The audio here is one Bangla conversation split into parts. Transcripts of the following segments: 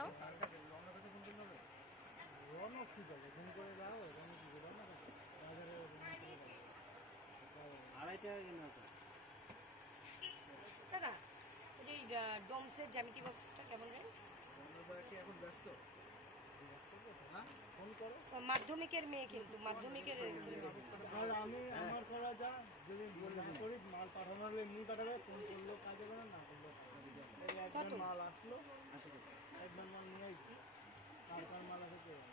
দাও। দাদা এই যে ডোমসের জ্যামিতি বক্সটা কেমন রেঞ্জ? এখন ব্যস্ত ফোন করো। মাধ্যমিকের মেয়ে কিন্তু মাধ্যমিকের রেঞ্জ। আর আমি আমার করা যা যদি করি মাল পাঠানো হলে এমনি পাঠাবে, ফোন করলেও কাজ হবে না, না করলেও একবার মাল আসলো একবার মাল নিয়ে আসছি।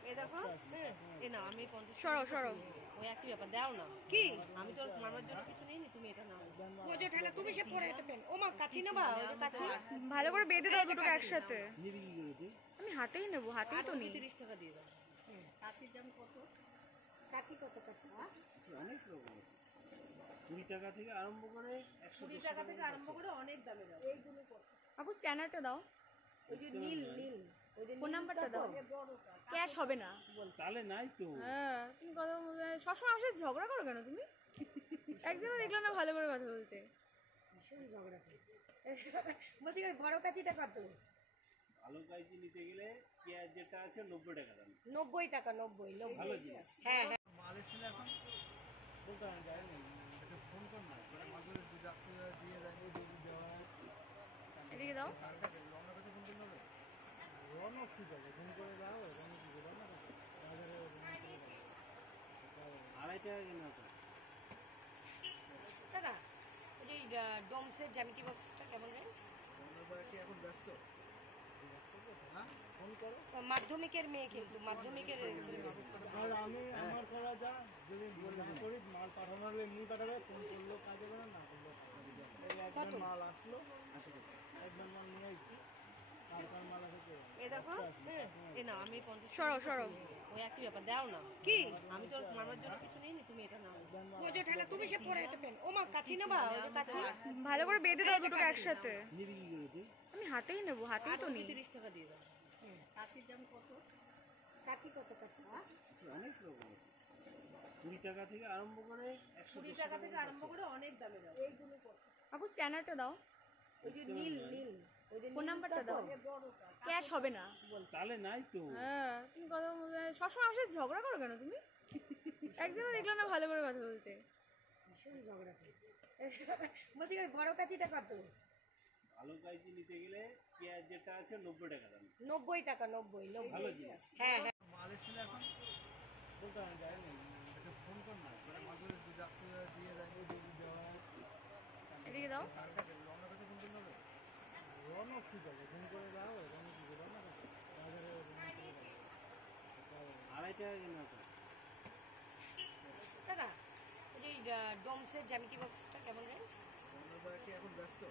এই দেখো এ না আমি 50 সরো সরো। ওই একই ব্যাপার দাও না কি আমি তো মামার জন্য কিছু নেইনি, তুমি এটা নাও। ও যে ঠেলা তুমি সে পরে এটা পেন। ও মা কাচি নেবা? ওই যে কাচি ভালো করে বেঁধে দাও দুটোকে একসাথে। নিবি কি করেছে? আমি হাতেই নেবো, হাতেই তো নিই। 30 টাকা দিয়ে দাও। কাচির দাম কত? কাচি কত? কাচি অনেক রকম আছে, 20 টাকা থেকে আরম্ভ করে 120 টাকা থেকে আরম্ভ করে অনেক দামে দাও। এইগুলো কত? আপু স্ক্যানারটা দাও, ওই যে নীল নীল ওই যে ফোন নাম্বারটা দাও। ক্যাশ হবে না। চালে নাই তো। হ্যাঁ তুমি কথা সবসময় আমার সাথে ঝগড়া করো কেন তুমি? একদিনও দেখলাম না ভালো করে কথা বলতে। ভীষণ ঝগড়া করি। বলছি বড় কাচিটা কত? ভালো কাইচি নিতে গেলে পেঁয়াজ যেটা আছে 90 টাকা দাম। 90 টাকা 90 ভালো জিনিস। হ্যাঁ হ্যাঁ মাল এসেছিল এখন বলতে আমি যাইনি, এটা ফোন কর না করে মাগুরে দুধ দিয়ে যায় দেওয়া এদিকে দাও। রওনা করতে ফোন করতে হবে। রওনা ঠিক আছে, ফোন করে যাও। রওনা কি করে না বাজারে 2.5 টাকা কিনা তো। দাদা এই যে ডোমসের জ্যামিতি বক্সটা কেমন রেঞ্জ? এখন ব্যস্ত ফোন করো। মাধ্যমিকের মেয়ে কিন্তু মাধ্যমিকের রেঞ্জ। আর আমি আমার করা যা যদি করি মাল পাঠানো হলে এমনি পাঠাবে, ফোন করলেও কাজ হবে না, না করলেও একবার মাল আসলো একবার মাল নিয়ে আসছি। এই দেখো এ না আমি 50 সরো সরো। ওই একই ব্যাপার দাও না কি আমি তো মামার জন্য কিছু নেইনি, তুমি এটা নাও। ও যে ঠেলা তুমি সে পরে এটা পেন। ও মা কাচি নেবা? ওই যে কাচি ভালো করে বেঁধে দাও দুটোকে একসাথে। নিবি কি করেছে? আমি হাতেই নেবো, হাতেই তো নিই। 30 টাকা দিয়ে দাও। কাচির দাম কত? কাচি কত? কাচি অনেক রকম আছে, 20 টাকা থেকে আরম্ভ করে 120 টাকা থেকে আরম্ভ করে অনেক দামে দাও। এইগুলো কত? আপু স্ক্যানারটা দাও, ওই যে নীল নীল ওই যে ফোন নাম্বারটা দাও। ক্যাশ হবে না। চালে নাই তো। হ্যাঁ তুমি কথা সবসময় আমার সাথে ঝগড়া করো কেন তুমি? একদিনও দেখলাম না ভালো করে কথা বলতে। ভীষণ ঝগড়া করি। বলছি বড় কাচিটা কত? ভালো কাইচি নিতে গেলে পেঁয়াজ যেটা আছে 90 টাকা দাম। 90 টাকা 90 ভালো জিনিস। হ্যাঁ হ্যাঁ মাল এসেছিল এখন বলতে আমি যাইনি, এটা ফোন কর না করে মাগুরে দুধ দিয়ে যায় দেওয়া। এদিকে দাও। রওনা করতে ফোন করতে হবে। রওনা ঠিক আছে, ফোন করে যাও। রওনা কি করে না বাজারে 2.5 টাকা কিনা তো। দাদা এই যে ডোমসের জ্যামিতি বক্সটা কেমন রেঞ্জ? এখন ব্যস্ত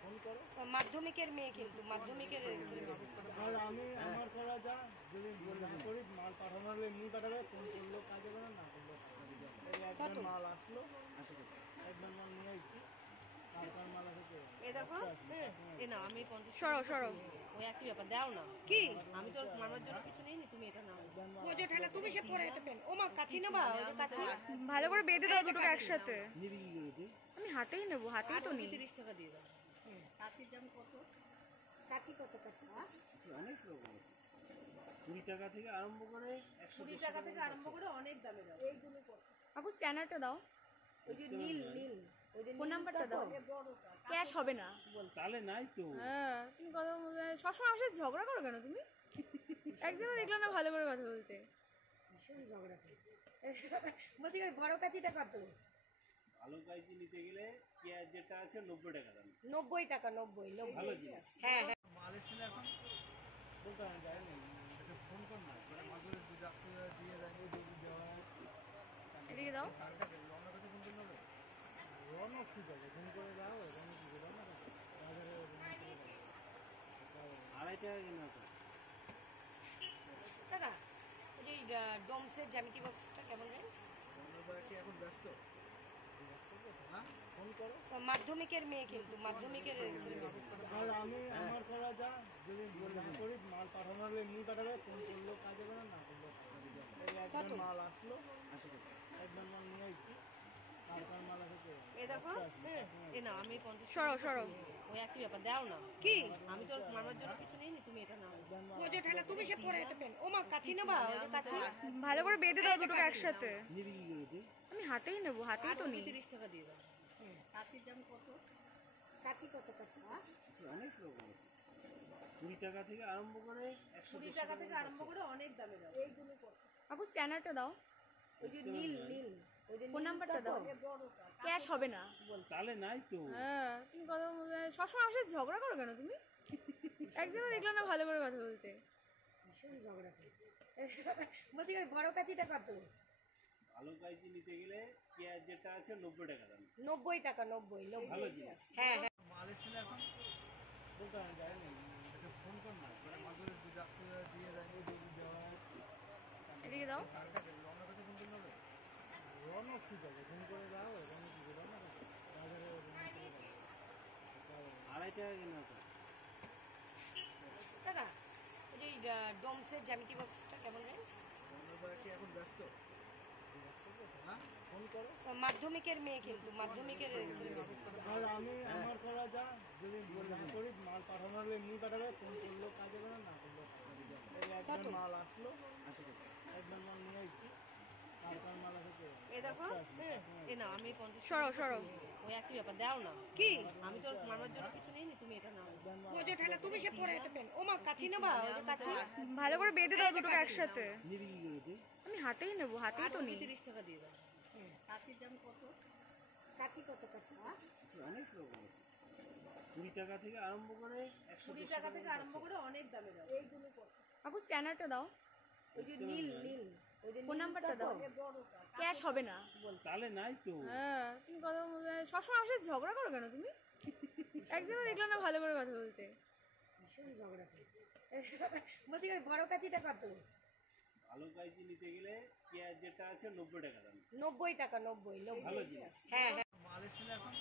ফোন করো। মাধ্যমিকের মেয়ে কিন্তু মাধ্যমিকের রেঞ্জ। আর আমি আমার করা যা যদি করি মাল পাঠানো হলে এমনি পাঠাবে, ফোন করলেও কাজ হবে না, না করলেও একবার মাল আসলো একবার মাল নিয়ে আসছি। এই দেখো এ না আমি 50 সরো সরো। ওই একই ব্যাপার দাও না কি আমি তো মামার জন্য কিছু নেইনি, তুমি এটা নাও। ও যে ঠেলা তুমি সে পরে এটা পেন। ও মা কাচি নেবা? ওই যে কাচি ভালো করে বেঁধে দাও দুটোকে একসাথে। নিবি কি করেছে? আমি হাতেই নেবো, হাতেই তো নিই। 30 টাকা দিয়ে দাও। কাচির দাম কত? কাচি কত? কাচি অনেক রকম আছে, 20 টাকা থেকে আরম্ভ করে 120 টাকা থেকে আরম্ভ করে অনেক দামে দাও। এইগুলো কত? আপু স্ক্যানারটা দাও, ওই যে নীল নীল ওই যে ফোন নাম্বারটা দাও। ক্যাশ হবে না। চালে নাই তো। হ্যাঁ তুমি কথা সবসময় আমার সাথে ঝগড়া করো কেন তুমি? একদিনও দেখলাম না ভালো করে কথা বলতে। ভীষণ ঝগড়া করি। বলছি বড় কাচিটা কত? ভালো কাইচি নিতে গেলে পেঁয়াজ যেটা আছে 90 টাকা দাম। 90 টাকা 90 ভালো জিনিস। হ্যাঁ হ্যাঁ মাল এসেছিল এখন বলতে আমি যাইনি, এটা ফোন কর না করে মাগুরে দুধ দিয়ে যায় দেওয়া। এদিকে দাও। রওনা করতে ফোন করতে হবে। রওনা ঠিক আছে, ফোন করে যাও। রওনা কি করে না বাজারে 2.5 টাকা কিনা তো। দাদা এই যে ডোমসের জ্যামিতি বক্সটা কেমন রেঞ্জ? এখন ব্যস্ত ফোন করো। মাধ্যমিকের মেয়ে কিন্তু মাধ্যমিকের রেঞ্জ। আর আমি আমার করা যা যদি করি মাল পাঠানো হলে এমনি পাঠাবে, ফোন করলেও কাজ হবে না, না করলেও একবার মাল আসলো একবার মাল নিয়ে আসছি। এই দেখো এ না আমি 50 সরো সরো। ওই একই ব্যাপার দাও না কি আমি তো মামার জন্য কিছু নেইনি তুমি এটা নাও বোঝো ঠেলা তুমি সে পরে এটা পেন ও মা কাচি নেবা ওই যে কাচি ভালো করে বেঁধে দাও দুটোকে একসাথে। নিবি কি করেছে? আমি হাতেই নেবো, হাতেই তো নেই। 30 টাকা দিয়ে দাও কাচির দাম কত কাচি কত কাচি অনেক রকম আছে, 20 টাকা থেকে আরম্ভ করে 20 টাকা থেকে আরম্ভ করে অনেক দামে দাও এইগুলো কত আপু স্ক্যানারটা দাও, ওই যে নীল নীল ওই যে ফোন নাম্বারটা দাও। ক্যাশ হবে না। চালে নাই তো। হ্যাঁ তুমি কথা বলতে সবসময় আমার সাথে ঝগড়া করো কেন তুমি? একদিনও দেখলাম না ভালো করে কথা বলতে। ভীষণ ঝগড়া করে বলছি ওই বড় কাচিটা কত ভালো কাইচি নিতে গেলে পেঁয়াজ যেটা আছে 90 টাকা দাম। 90 টাকা 90 ভালো জিনিস। হ্যাঁ হ্যাঁ মাল এসে এখন বলতে আমি যাই না, এটা ফোন কর না, করে মাদুরে দুধ আপনি দিয়ে দেয়, দুধ দেওয়া এদিকে দাও। কার কাছে রওনা কাছে ফোন করলে রওনা ঠিক আছে, ফোন করে দাও, রওনা ঠিক আছে, রওনা কাছে বাজারে আড়াই টাকা কিনা তো। দাদা ওই যে ডোমসের জ্যামিতি বক্সটা কেমন রেঞ্জ আমরা কি এখন ব্যস্ত? হ্যাঁ ফোন করো। মাধ্যমিকের মেয়ে কিন্তু মাধ্যমিকের আর আমি আমার করা যা যদি না করি মাল পাঠানো হলে এমনি পাঠাবে, ফোন করলেও কাজ হবে না, না করলেও কাজ হবে। এই একবার মাল আসলো, একবার মাল নিয়ে আসছি, তারপর মাল আসে এই দেখো এ না আমি 50 সরো সরো। ওই একই ব্যাপার দাও না কি আমি তো মামার জন্য কিছু নেইনি তুমি এটা নাও বোঝো ঠেলা তুমি সে পরে এটা পেন ও মা কাচি নেবা ওই যে কাচি ভালো করে বেঁধে দাও দুটোকে একসাথে। নিবি কি করেছে? আমি হাতেই নেবো, হাতেই তো নেই। 30 টাকা দিয়ে দাও কাচির দাম কত কাচি কত কাচি অনেক রকম আছে, 20 টাকা থেকে আরম্ভ করে 20 টাকা থেকে আরম্ভ করে অনেক দামে দাও এইগুলো কত আপু স্ক্যানারটা দাও, ওই যে নীল নীল ওই যে ফোন নাম্বারটা দাও। ক্যাশ হবে না। চালে নাই তো। হ্যাঁ তুমি কথা বলতে সবসময় আমার সাথে ঝগড়া করো কেন তুমি? একদিনও দেখলাম না ভালো করে কথা বলতে। ভীষণ ঝগড়া করে বলছি ওই বড় কাচিটা কত ভালো কাইচি নিতে গেলে পেঁয়াজ যেটা আছে 90 টাকা দাম। 90 টাকা 90 ভালো জিনিস। হ্যাঁ হ্যাঁ মাল এসে এখন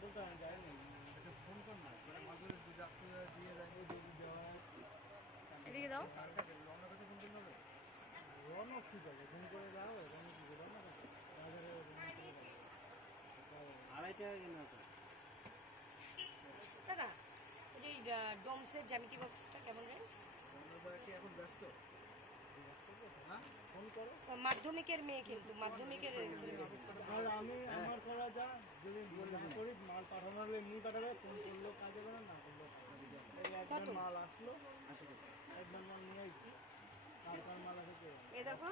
বলতে আমি যাই না, এটা ফোন কর না, করে মাদুরে দুধ আপনি দিয়ে দেয়, দুধ দেওয়া এদিকে দাও। কার কাছে রওনা কাছে ফোন করলে রওনা ঠিক আছে, ফোন করে দাও, রওনা ঠিক আছে, রওনা কাছে বাজারে আড়াই টাকা কিনা তো। দাদা ওই যে ডোমসের জ্যামিতি বক্সটা কেমন রেঞ্জ আমরা কি এখন ব্যস্ত? হ্যাঁ ফোন করো। মাধ্যমিকের মেয়ে কিন্তু মাধ্যমিকের আর আমি আমার করা যা যদি না করি মাল পাঠানো হলে এমনি পাঠাবে, ফোন করলেও কাজ হবে না, না করলেও কাজ হবে। এই একবার মাল আসলো, একবার মাল নিয়ে আসছি, তারপর মাল আসে এই দেখো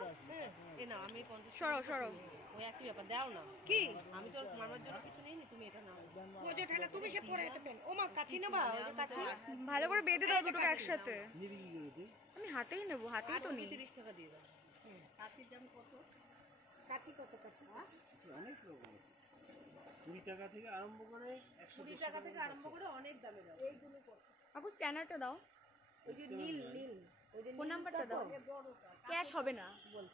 এ না আমি 50 সরো সরো। ওই একই ব্যাপার দাও না কি আমি তো মামার জন্য কিছু নেইনি তুমি এটা নাও বোঝো ঠেলা তুমি সে পরে এটা পেন ও মা কাচি নেবা ওই যে কাচি ভালো করে বেঁধে দাও দুটোকে একসাথে। নিবি কি করেছে? আমি হাতেই নেবো, হাতেই তো নেই। 30 টাকা দিয়ে দাও কাচির দাম কত কাচি কত কাচি অনেক রকম আছে, 20 টাকা থেকে আরম্ভ করে 20 টাকা থেকে আরম্ভ করে অনেক দামে দাও এইগুলো কত আপু স্ক্যানারটা দাও, ওই যে নীল নীল ওই যে ফোন নাম্বারটা দাও। ক্যাশ হবে না।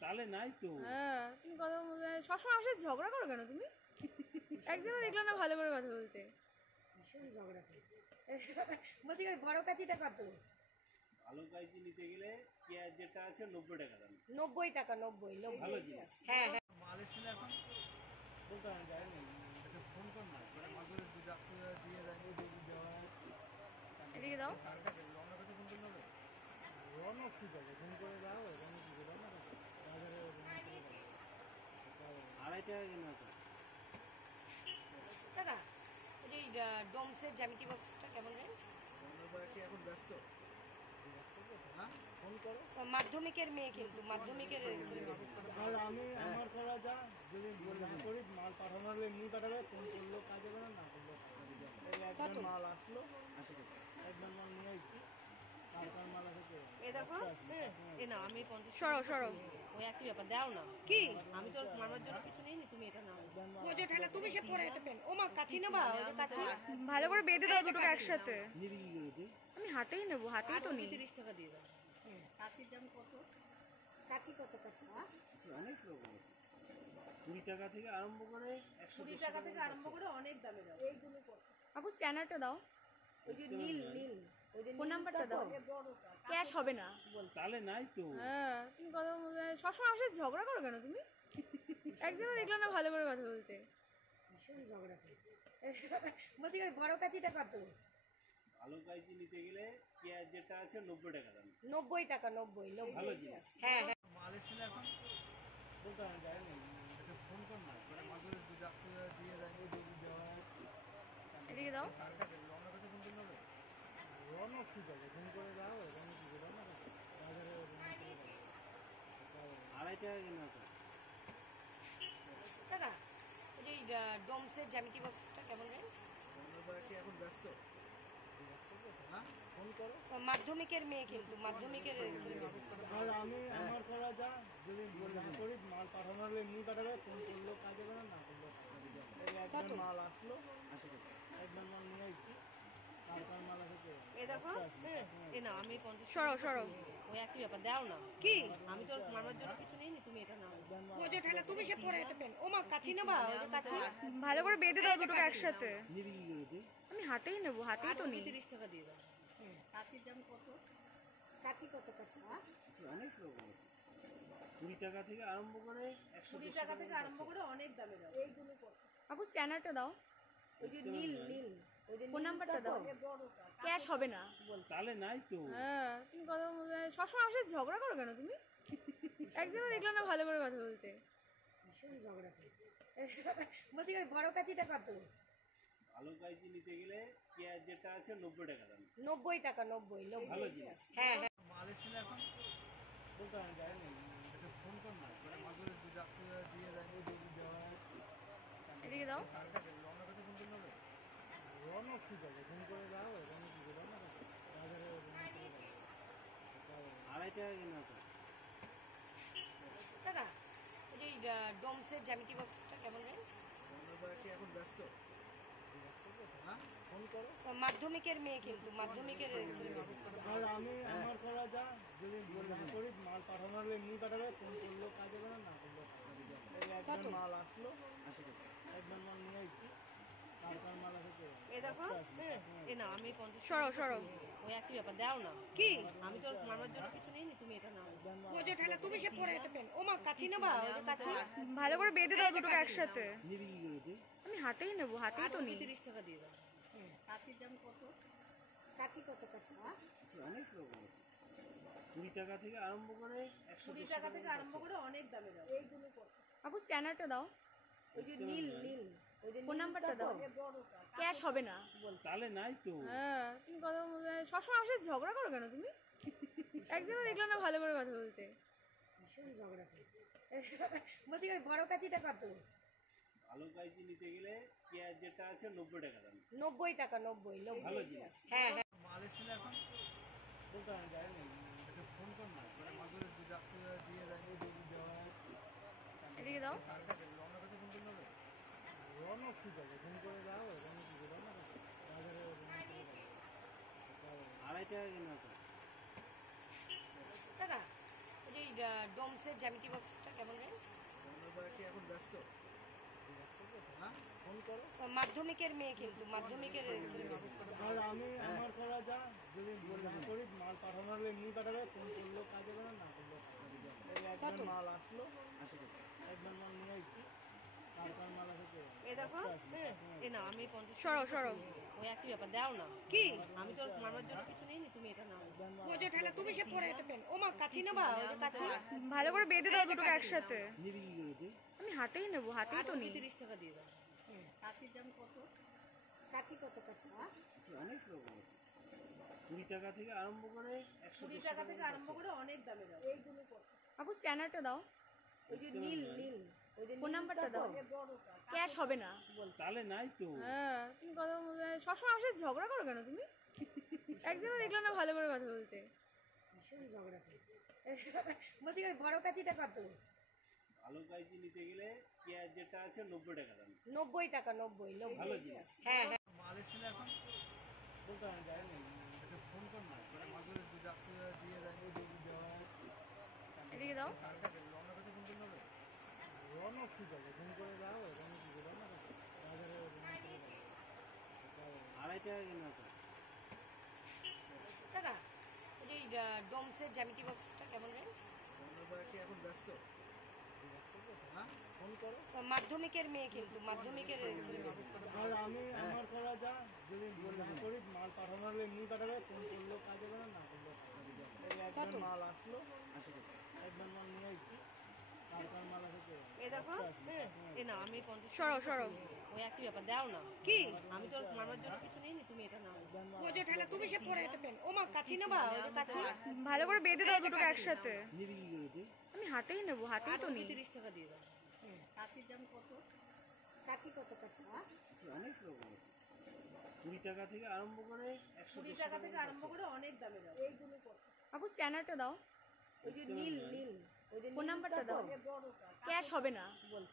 চালে নাই তো। হ্যাঁ তুমি কথা বলতে সবসময় আমার সাথে ঝগড়া করো কেন তুমি? একদিনও দেখলাম না ভালো করে কথা বলতে। ভীষণ ঝগড়া করে বলছি ওই বড় কাচিটা কত ভালো কাইচি নিতে গেলে পেঁয়াজ যেটা আছে 90 টাকা দাম। 90 টাকা 90 ভালো জিনিস। হ্যাঁ হ্যাঁ মাল এসে এখন বলতে আমি যাই না, এটা ফোন কর না, করে মাদুরে দুধ আপনি দিয়ে দেয়, দুধ দেওয়া এদিকে দাও। কার কাছে রওনা কাছে ফোন করলে রওনা ঠিক আছে, ফোন করে দাও, রওনা ঠিক আছে, রওনা কাছে বাজারে আড়াই টাকা কিনা তো। দাদা ওই যে ডোমসের জ্যামিতি বক্সটা কেমন রেঞ্জ আমরা কি এখন ব্যস্ত? হ্যাঁ ফোন করো। মাধ্যমিকের মেয়ে কিন্তু মাধ্যমিকের আর আমি আমার করা যা যদি না করি মাল পাঠানো হলে এমনি পাঠাবে, ফোন করলেও কাজ হবে না, না করলেও কাজ হবে। এই একবার মাল আসলো, একবার মাল নিয়ে আসছি, তারপর মাল আসে এই দেখো এ না আমি 50 সরো সরো। ওই একই ব্যাপার দাও না কি আমি তো মামার জন্য কিছু নেইনি তুমি এটা নাও বোঝো ঠেলা তুমি সে পরে এটা পেন ও মা কাচি নেবা ওই যে কাচি ভালো করে বেঁধে দাও দুটোকে একসাথে। নিবি কি করেছে? আমি হাতেই নেবো, হাতেই তো নেই। 30 টাকা দিয়ে দাও কাচির দাম কত কাচি কত কাচি অনেক রকম আছে, 20 টাকা থেকে আরম্ভ করে 20 টাকা থেকে আরম্ভ করে অনেক দামে দাও এইগুলো কত আপু স্ক্যানারটা দাও, ওই যে নীল নীল ওই যে ফোন নাম্বারটা দাও। ক্যাশ হবে না। চালে নাই তো। হ্যাঁ তুমি কথা বলতে সবসময় আমার সাথে ঝগড়া করো কেন তুমি? একদিনও দেখলাম না ভালো করে কথা বলতে। ভীষণ ঝগড়া করে বলছি ওই বড় কাঁচিটা কত? ভালো কাইচি নিতে গেলে পেঁয়াজ যেটা আছে 90 টাকা দাম। 90 টাকা, 90 ভালো 90। জিনিস। হ্যাঁ হ্যাঁ। মাল এসেছিল এখন দোকানে যায়নি, একটা ফোন কর না করে মাঝে ডাক্তার দিয়ে যায় দেওয়া এদিকে দাও। রওনা কাছে ফোন করলে রওনা ঠিক আছে, ফোন করে দাও রওনা কি করে না বাজারে 2.5 টাকা কেনা তো। টাকা ওই যে ডোমসের জ্যামিতি বক্সটা কেমন রেঞ্জ? আমরা কি এখন ব্যস্ত? হ্যাঁ ফোন করো। মাধ্যমিকের মেয়ে কিন্তু মাধ্যমিকের ছেলে। আর আমি আমার করা যা যদি না করি মাল পাঠানো হলে এমনি পাঠাবে, ফোন করলেও কাজ হবে না, না করলেও কাজ হবে না। এই একবার মাল আসলো 80 টাকা, একবার মাল নিয়ে এসছি, তারপর মাল আসে এই দেখো এ না আমি 50 সরো সরো। ওই একই ব্যাপার দাও না। কি আমি তো মামার জন্য কিছু নেইনি, তুমি এটা নাও। বোঝো ঠেলা তুমি সে পরে এটা পেন। ও মা কাচি নেবা? ওই যে কাচি ভালো করে বেঁধে দাও দুটোকে একসাথে। নিবি কি করে তুই? আমি হাতেই নেবো, হাতেই তো নেই। 30 টাকা দিয়ে দাও। কাচির দাম কত? কাচি কত কাচি? অনেক রকম আছে। 20 টাকা থেকে আরম্ভ করে 20 টাকা থেকে আরম্ভ করে অনেক দামে দাও। এইগুলো কত? আপু স্ক্যানারটা দাও, ওই যে নীল নীল ওই যে ফোন নাম্বারটা দাও। ক্যাশ হবে না। চালে নাই তো। হ্যাঁ তুমি কথা সবসময় আমার সাথে ঝগড়া করো কেন তুমি? একদিনও দেখলাম না ভালো করে কথা বলতে। ভীষণ ঝগড়া করি। বলছি ওই বড় কাচিটা কত? ভালো কাইচি নিতে গেলে পেঁয়াজ যেটা আছে 90 টাকা দাম। 90 টাকা 90 ভালো 90। জিনিস। হ্যাঁ হ্যাঁ। মাল এসেছিল এখন দোকানে যায়নি, একটা ফোন কর না করে মাঝে ডাক্তার দিয়ে যায় দেওয়া এদিকে দাও। রওনা কাছে ফোন করলে রওনা ঠিক আছে, ফোন করে দাও রওনা কি করে না বাজারে 2.5 টাকা কেনা তো। টাকা ওই যে ডোমসের জ্যামিতি বক্সটা কেমন রেঞ্জ? আমরা কি এখন ব্যস্ত? হ্যাঁ ফোন করো। মাধ্যমিকের মেয়ে কিন্তু মাধ্যমিকের ছেলে। আর আমি আমার করা যা যদি না করি মাল পাঠানো হলে এমনি পাঠাবে, ফোন করলেও কাজ হবে না, না করলেও কাজ হবে না। এই একবার মাল আসলো 80 টাকা, একবার মাল নিয়ে এসছি, তারপর মাল আসে এই দেখো এ না আমি 50 সরো সরো। ওই একই ব্যাপার দাও না। কি আমি তো মামার জন্য কিছু নেইনি, তুমি এটা নাও। বোঝো ঠেলা তুমি সে পরে এটা পেন। ও মা কাচি নেবা? ওই যে কাচি ভালো করে বেঁধে দাও দুটোকে একসাথে। নিবি কি করে তুই? আমি হাতেই নেবো, হাতেই তো নেই। 30 টাকা দিয়ে দাও। কাচির দাম কত? কাচি কত কাচি? অনেক রকম আছে। 20 টাকা থেকে আরম্ভ করে 20 টাকা থেকে আরম্ভ করে অনেক দামে দাও। এইগুলো কত? আপু স্ক্যানারটা দাও, ওই যে নীল নীল ওই যে ফোন নাম্বারটা দাও। ক্যাশ হবে না। চালে নাই তো। হ্যাঁ তুমি কথা সবসময় আমার সাথে ঝগড়া করো কেন তুমি? একদিনও দেখলাম না ভালো করে কথা বলতে। ভীষণ ঝগড়া করি। বলছি ওই বড় কাচিটা কত? ভালো কাইচি নিতে গেলে পেঁয়াজ যেটা আছে 90 টাকা দাম। 90 টাকা 90 ভালো 90। জিনিস। হ্যাঁ হ্যাঁ। মাল এসেছিল এখন দোকানে যায়নি, একটা ফোন কর না করে মাঝে ডাক্তার দিয়ে যায় দেওয়া এদিকে দাও। রওনা কাছে ফোন করলে রওনা ঠিক আছে, ফোন করে দাও রওনা কি করে না বাজারে 2.5 টাকা কেনা তো। টাকা ওই যে ডোমসের জ্যামিতি বক্সটা কেমন রেঞ্জ? আমরা কি এখন ব্যস্ত? হ্যাঁ ফোন করো। মাধ্যমিকের মেয়ে কিন্তু মাধ্যমিকের ছেলে। আর আমি আমার করা যা যদি না করি মাল পাঠানো হলে এমনি পাঠাবে, ফোন করলেও কাজ হবে না, না করলেও কাজ হবে না। এই একবার মাল আসলো 80 টাকা, একবার মাল নিয়ে এসছি, তারপর মাল আসে এই দেখো এ না আমি 50 সরো সরো। ওই একই ব্যাপার দাও না। কি আমি তো মামার জন্য কিছু নেইনি, তুমি এটা নাও। বোঝো ঠেলা তুমি সে পরে এটা পেন। ও মা কাচি নেবা? ওই যে কাচি ভালো করে বেঁধে দাও দুটোকে একসাথে। নিবি কি করে তুই? আমি হাতেই নেবো, হাতেই তো নেই। 30 টাকা দিয়ে দাও। কাচির দাম কত? কাচি কত কাচি? অনেক রকম আছে। 20 টাকা থেকে আরম্ভ করে 20 টাকা থেকে আরম্ভ করে অনেক দামে দাও। এইগুলো কত? আপু স্ক্যানারটা দাও, ওই যে নীল নীল ওই যে ফোন নাম্বারটা দাও। ক্যাশ হবে না। চালে নাই তো। হ্যাঁ তুমি কথা সবসময় আমার সাথে ঝগড়া করো কেন তুমি? একদিনও দেখলাম না ভালো করে কথা বলতে। ভীষণ ঝগড়া করি। বলছি ওই বড় কাচিটা কত? ভালো কাইচি নিতে গেলে পেঁয়াজ যেটা আছে 90 টাকা দাম। 90 টাকা 90 ভালো 90। জিনিস। হ্যাঁ হ্যাঁ। মাল এসেছিল এখন দোকানে যায়নি, একটা ফোন কর না করে মাঝে ডাক্তার দিয়ে যায় দেওয়া এদিকে দাও। রওনা কাছে ফোন করলে রওনা ঠিক আছে, ফোন করে দাও রওনা কি করে না বাজারে 2.5 টাকা কেনা তো। টাকা ওই যে ডোমসের জ্যামিতি বক্সটা কেমন রেঞ্জ? আমরা কি এখন ব্যস্ত? হ্যাঁ ফোন করো। মাধ্যমিকের মেয়ে কিন্তু মাধ্যমিকের ছেলে মানুষ। আর আমি আমার করা যা যদি না করি মাল পাঠানো হলে এমনি কাটাবে, ফোন করলেও কাজ হবে না করলেও কাজ হবে। এই একবার মাল আসলো, একবার মাল নিয়ে আসছি, তারপর মাল আসে এ দেখো এ না আমি 50 সরো সরো ওই একই ব্যাপার দাও না কি আমি তো মারার জন্য কিছু নেই তুমি এটা নাও ও যে ঠেলা তুমি সে পরে এটা পেন ও মা কাচি নেবা ওই যে কাচি ভালো করে বেঁধে দাও দুটোকে একসাথে। আমি হাতেই নেবো, হাতেই তো নেই। 30 টাকা দিয়ে দাও কাচির দাম কত কাচি কত কাচি অনেক রকম আছে, 20 টাকা থেকে আরম্ভ করে 20 টাকা থেকে আরম্ভ করে অনেক দামে দাও এইগুলো কত আপু স্ক্যানারটা দাও, ওই যে নীল নীল ওই যে ফোন নাম্বারটা দাও। ক্যাশ হবে না।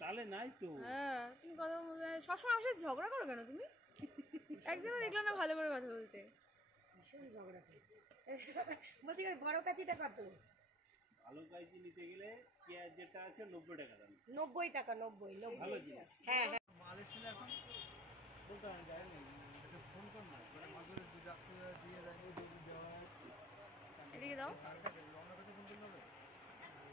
চালে নাই তো। হ্যাঁ তুমি কথা বলতে সবসময় আমার সাথে ঝগড়া করো কেন তুমি? একদিনও দেখলাম না ভালো করে কথা বলতে। ভীষণ ঝগড়া করে বলছি বড় কাচিটা কত ভালো কাইচি নিতে গেলে পেঁয়াজ যেটা আছে 90 টাকা দাম। 90 টাকা 90 ভালো জিনিস। হ্যাঁ হ্যাঁ মাল এসে এখন বলতে আমি যাই না, এটা ফোন কর না, ওরা মাঝে দুধ দিয়ে রাখবে, দুধ দেওয়া হয়। এদিকে দাও। রওনা কাছে ফোন করলে হবে?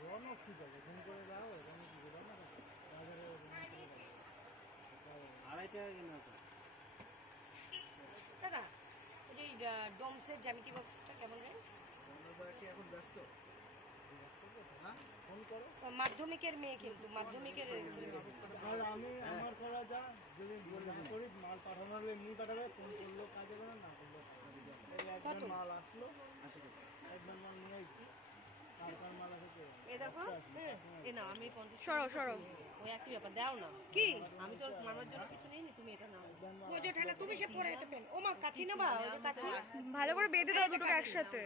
রওনা ঠিক আছে, ফোন করে দাও, রওনা কি রওনা কাছে বাজারে রওনা করে দাও। 2.5 টাকা কেনা তো। দাদা ওই যে ডোমসের জ্যামিতি বক্সটা কেমন রেঞ্জ রওনা কি এখন ব্যস্ত? হ্যাঁ ফোন করো। মাধ্যমিকের মেয়ে কিন্তু মাধ্যমিকের ছেলে মানুষ। আর আমি আমার করা যা যদি না করি মাল পাঠানো হলে এমনি কাটাবে, ফোন করলেও কাজ হবে না করলেও কাজ হবে। এই একবার মাল আসলো, একবার মাল নিয়ে আসছি, তারপর মাল আসে। এ দেখো এ না আমি 50 সরো সরো ওই একই ব্যাপার দাও না কি আমি তো মারার জন্য কিছু নেই তুমি এটা নাও ও যে ঠেলা তুমি সে পরে এটা পেন ও মা কাচি নেবা ওই যে কাচি ভালো করে বেঁধে দাও দুটোকে একসাথে।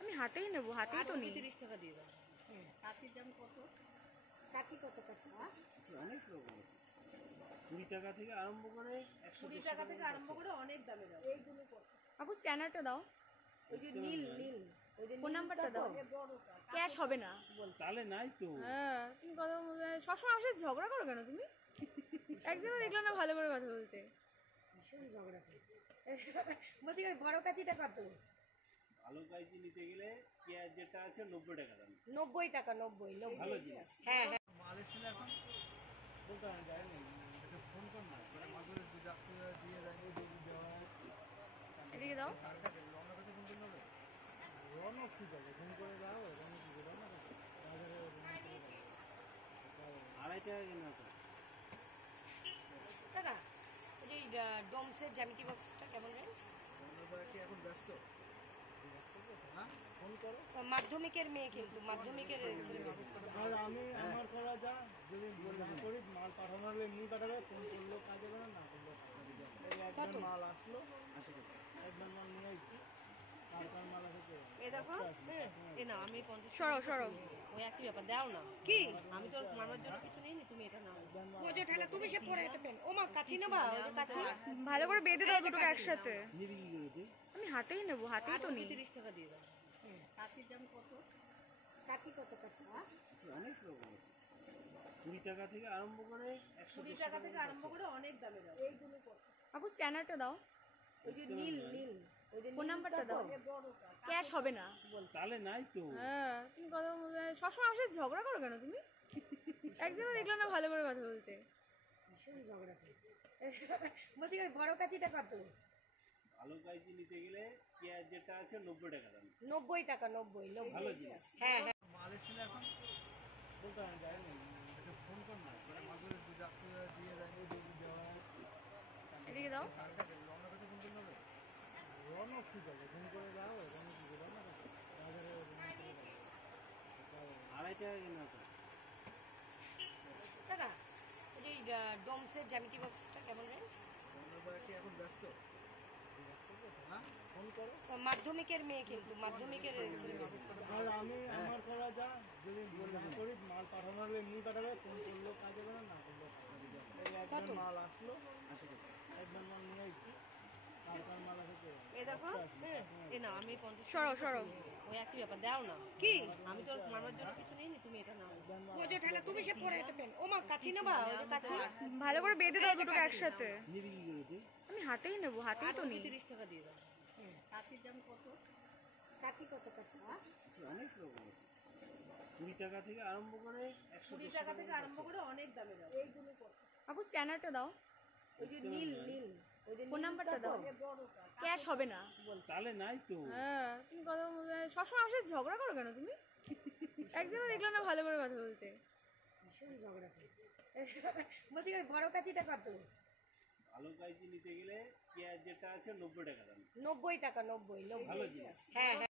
আমি হাতেই নেবো, হাতেই তো নেই। 30 টাকা দিয়ে দাও কাচির দাম কত কাচি কত কাচি অনেক রকম আছে, 20 টাকা থেকে আরম্ভ করে 20 টাকা থেকে আরম্ভ করে অনেক দামে দাও এইগুলো কত আপু স্ক্যানারটা দাও, ওই যে নীল নীল ওই যে ফোন নাম্বারটা দাও। ক্যাশ হবে না। চালে নাই তো। হ্যাঁ তুমি কথা বলতে সবসময় আমার সাথে ঝগড়া করো কেন তুমি? একদিনও দেখলাম না ভালো করে কথা বলতে। ভীষণ ঝগড়া করে বলছি বড় কাচিটা কত ভালো কাইচি নিতে গেলে পেঁয়াজ যেটা আছে 90 টাকা দাম। 90 টাকা 90 ভালো জিনিস। হ্যাঁ হ্যাঁ মাল এসে এখন বলতে আমি যাই না, এটা ফোন কর না, ওরা মাঝে দুধ দিয়ে রাখবে, দুধ দেওয়া হয়। এদিকে দাও। রওনা কাছে ফোন করলে হবে? রওনা ঠিক আছে, ফোন করে দাও, রওনা কি রওনা কাছে বাজারে রওনা করে দাও। 2.5 টাকা কেনা তো। দাদা ওই যে ডোমসের জ্যামিতি বক্সটা কেমন রেঞ্জ রওনা কি এখন ব্যস্ত? হ্যাঁ ফোন করো। মাধ্যমিকের মেয়ে কিন্তু মাধ্যমিকের ছেলে মানুষ। আর আমি আমার করা যা যদি না করি মাল পাঠানো হলে এমনি কাটাবে, ফোন করলেও কাজ হবে না করলেও কাজ হবে। এই একবার মাল আসলো, একবার মাল নিয়ে আসছি, তারপর মাল আসে। এ দেখো এ না আমি 50 সরো সরো ওই একই ব্যাপার দাও না কি আমি তো মারার জন্য কিছু নেই তুমি এটা নাও ও যে ঠেলা তুমি সে পরে এটা পেন ও মা কাচি নেবা ওই যে কাচি ভালো করে বেঁধে দাও দুটোকে একসাথে। আমি হাতেই নেবো, হাতেই তো নেই। 30 টাকা দিয়ে দাও কাচির দাম কত কাচি কত কাচি অনেক রকম আছে, 20 টাকা থেকে আরম্ভ করে 20 টাকা থেকে আরম্ভ করে অনেক দামে দাও এইগুলো কত আপু স্ক্যানারটা দাও, ওই যে নীল নীল ওই যে ফোন নাম্বারটা দাও। ক্যাশ হবে না। চালে নাই তো। হ্যাঁ তুমি কথা বলতে সবসময় আমার সাথে ঝগড়া করো কেন তুমি? একদিনও দেখলাম না ভালো করে কথা বলতে। ভীষণ ঝগড়া করে বলছি বড় কাচিটা কত ভালো কাইচি নিতে গেলে পেঁয়াজ যেটা আছে 90 টাকা দাম। 90 টাকা 90 ভালো জিনিস। হ্যাঁ হ্যাঁ মাল এসে এখন বলতে আমি যাই না, এটা ফোন কর না, ওরা মাঝে দুধ দিয়ে রাখবে, দুধ দেওয়া হয়। এদিকে দাও। রওনা কাছে ফোন করলে হবে? রওনা ঠিক আছে, ফোন করে দাও, রওনা কি রওনা কাছে বাজারে রওনা করে দাও। 2.5 টাকা কেনা তো। দাদা ওই যে ডোমসের জ্যামিতি বক্সটা কেমন রেঞ্জ রওনা কি এখন ব্যস্ত? হ্যাঁ ফোন করো। মাধ্যমিকের মেয়ে কিন্তু মাধ্যমিকের ছেলে মানুষ। আর আমি আমার করা যা যদি না করি মাল পাঠানো হলে এমনি কাটাবে, ফোন করলেও কাজ হবে না করলেও কাজ হবে। এই একবার মাল আসলো, একবার মাল নিয়ে আসছি, তারপর মাল আসে। এ দেখো এ না আমি 50 সরো সরো ওই একই ব্যাপার দাও না কি আমি তো মারার জন্য কিছু নেই তুমি এটা নাও ও যে ঠেলা তুমি সে পরে এটা পেন ও মা কাচি নেবা ওই যে কাচি ভালো করে বেঁধে দাও দুটোকে একসাথে। আমি হাতেই নেবো, হাতেই তো নেই। 30 টাকা দিয়ে দাও কাচির দাম কত কাচি কত কাচি অনেক রকম আছে, 20 টাকা থেকে আরম্ভ করে 20 টাকা থেকে আরম্ভ করে অনেক দামে দাও এইগুলো আপু স্ক্যানারটা দাও, ওই যে নীল নীল ওই যে ফোন নাম্বারটা দাও, ক্যাশ হবে না। তাহলে নাই তো। হ্যাঁ তুমি কথা বলতে সবসময় আসে ঝগড়া করো কেন তুমি? একদিনও দেখলাম না ভালো করে কথা বলতে। ভীষণ ঝগড়া করে বলছি ওই বড় কাচিটা কত? ভালো কাঁচি নিতে গেলে পেঁয়াজ যেটা আছে 90 টাকা দাম। 90 টাকা 90 ভালো জিনিস। হ্যাঁ হ্যাঁ